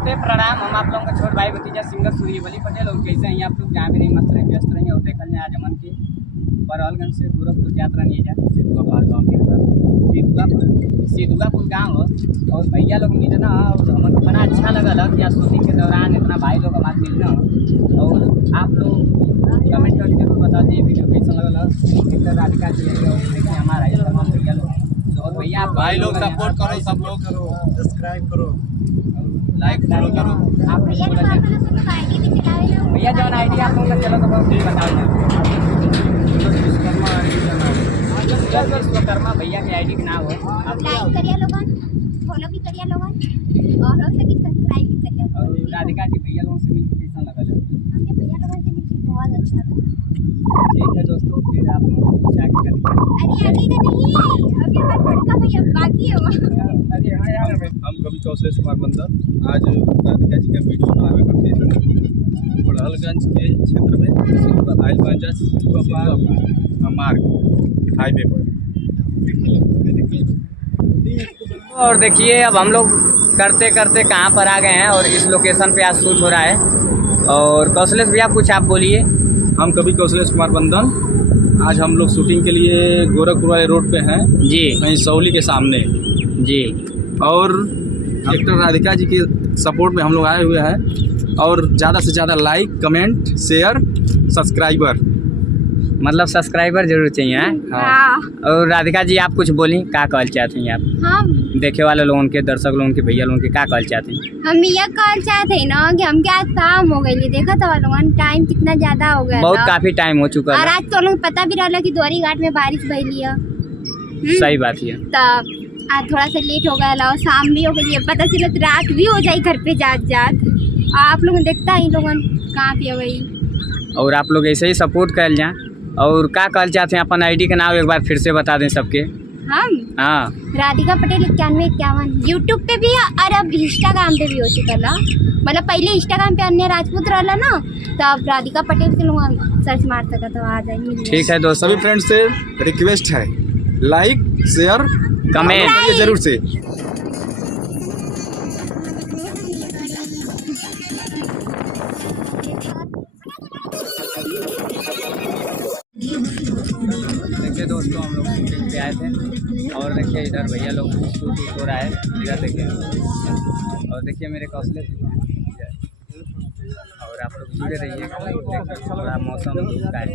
नमस्ते प्रणाम। हम आप लोगों का छोट भाई भतीजा सिंगर सूर्यवली पटेल। और कैसे हैं आप लोग? जहाँ भी रही मस्त रहे व्यस्त रही। और देखल जाए आज हमन की बरौलगंज से गोरखपुर यात्रा नहीं जाए सिद्धुआपुर गाँव के पास सिद्धुआपुर गाँव। और भैया लोग मिलना और हमन को बड़ा अच्छा लगल कि आज शूटिंग के दौरान इतना भाई लोग हमारे मिलना। और आप लोग कमेंट करके जरूर बता दिए वीडियो कैसा लगल। राधिका जी देखिए हमारा ये तमाम भैया लोग। और भैया भाई लोग सपोर्ट करो, सब लोग करो, सब्सक्राइब करो, लाइक फॉलो करो। आप भैया जो आईडी आप लोगों का चलो तो बताओ। विश्वकर्मा भैया के आईडी के नाम हो। आप लाइक करिए लोगन, फॉलो भी करिए लोगन और हो सके सब्सक्राइब भी करिए। और राधिका जी भैया लोगों से मिलकर कैसा लगा? हमके भैया लोगन से मिलकर बहुत अच्छा लगा। ठीक है दोस्तों, फिर आप लोग कुछ आगे करेंगे। अरे आगे का नहीं, अभी हमारा बड़का भैया बाकी है अरे हाँ यार, हम कवि कौशलेश कुमार मंदर आज राधिका जी का वीडियो बनावे करते हैं बड़हलगंज के क्षेत्र में आइलगंज मार्ग हाईवे पर। और देखिए अब हम लोग करते करते कहाँ पर आ गए हैं और इस लोकेशन पे आज शूट हो रहा है। और कौशलेश भैया कुछ आप बोलिए। हम कवि कौशलेश कुमार बंदन आज हम लोग शूटिंग के लिए गोरखपुर वाले रोड पे हैं जी वहीं सौली के सामने। जी। और एक्टर राधिका जी के सपोर्ट में हम लोग आए हुए हैं। और ज़्यादा से ज़्यादा लाइक, कमेंट, शेयर, सब्सक्राइबर, मतलब सब्सक्राइबर जरूर चाहिए हैं। हाँ। और राधिका जी आप कुछ बोली, क्या कहल चाहती हैं आप हम देखे वाले लोगों के, दर्शक लोगों के, भैया लोगों के क्या कहल चाहती हैं? हम ये कहना चाहते हैं ना कि हम क्या शाम हो गई देखा था लोगन, टाइम कितना ज्यादा हो गया बहुत था। काफी टाइम हो चुका और है। आज तो लोग पता भी रहा कि द्वारी घाट में बारिश भइली है। सही बात है। तब आज थोड़ा सा लेट हो गया और शाम भी हो गई है, पता चला रात भी हो जाए घर पे जात जात। आप लोग देखता ही लोगन कहाँ पे गई। और आप लोग ऐसे ही सपोर्ट कर जाए। और क्या कहल चाहते हैं? अपन आईडी का नाम एक बार फिर से बता दें सबके। हम हाँ, राधिका पटेल 9151 यूट्यूब पे भी है और अब इंस्टाग्राम पे भी हो चुका ला। मतलब पहले इंस्टाग्राम पे अन्य राजपूत रहला ना, तब राधिका पटेल से लोग सर्च मार सका तो आ जाए। ठीक है दोस्तों, सभी फ्रेंड्स से रिक्वेस्ट है लाइक, शेयर, कमेंट जरूर से। देखिए दोस्तों, हम लोग शूटिंग पे आए थे और देखिए इधर भैया लोग शूट हो रहा है। इधर देखिए और देखिए मेरे कौशलेश और आप लोग जुड़े रहिए। थोड़ा मौसम का है।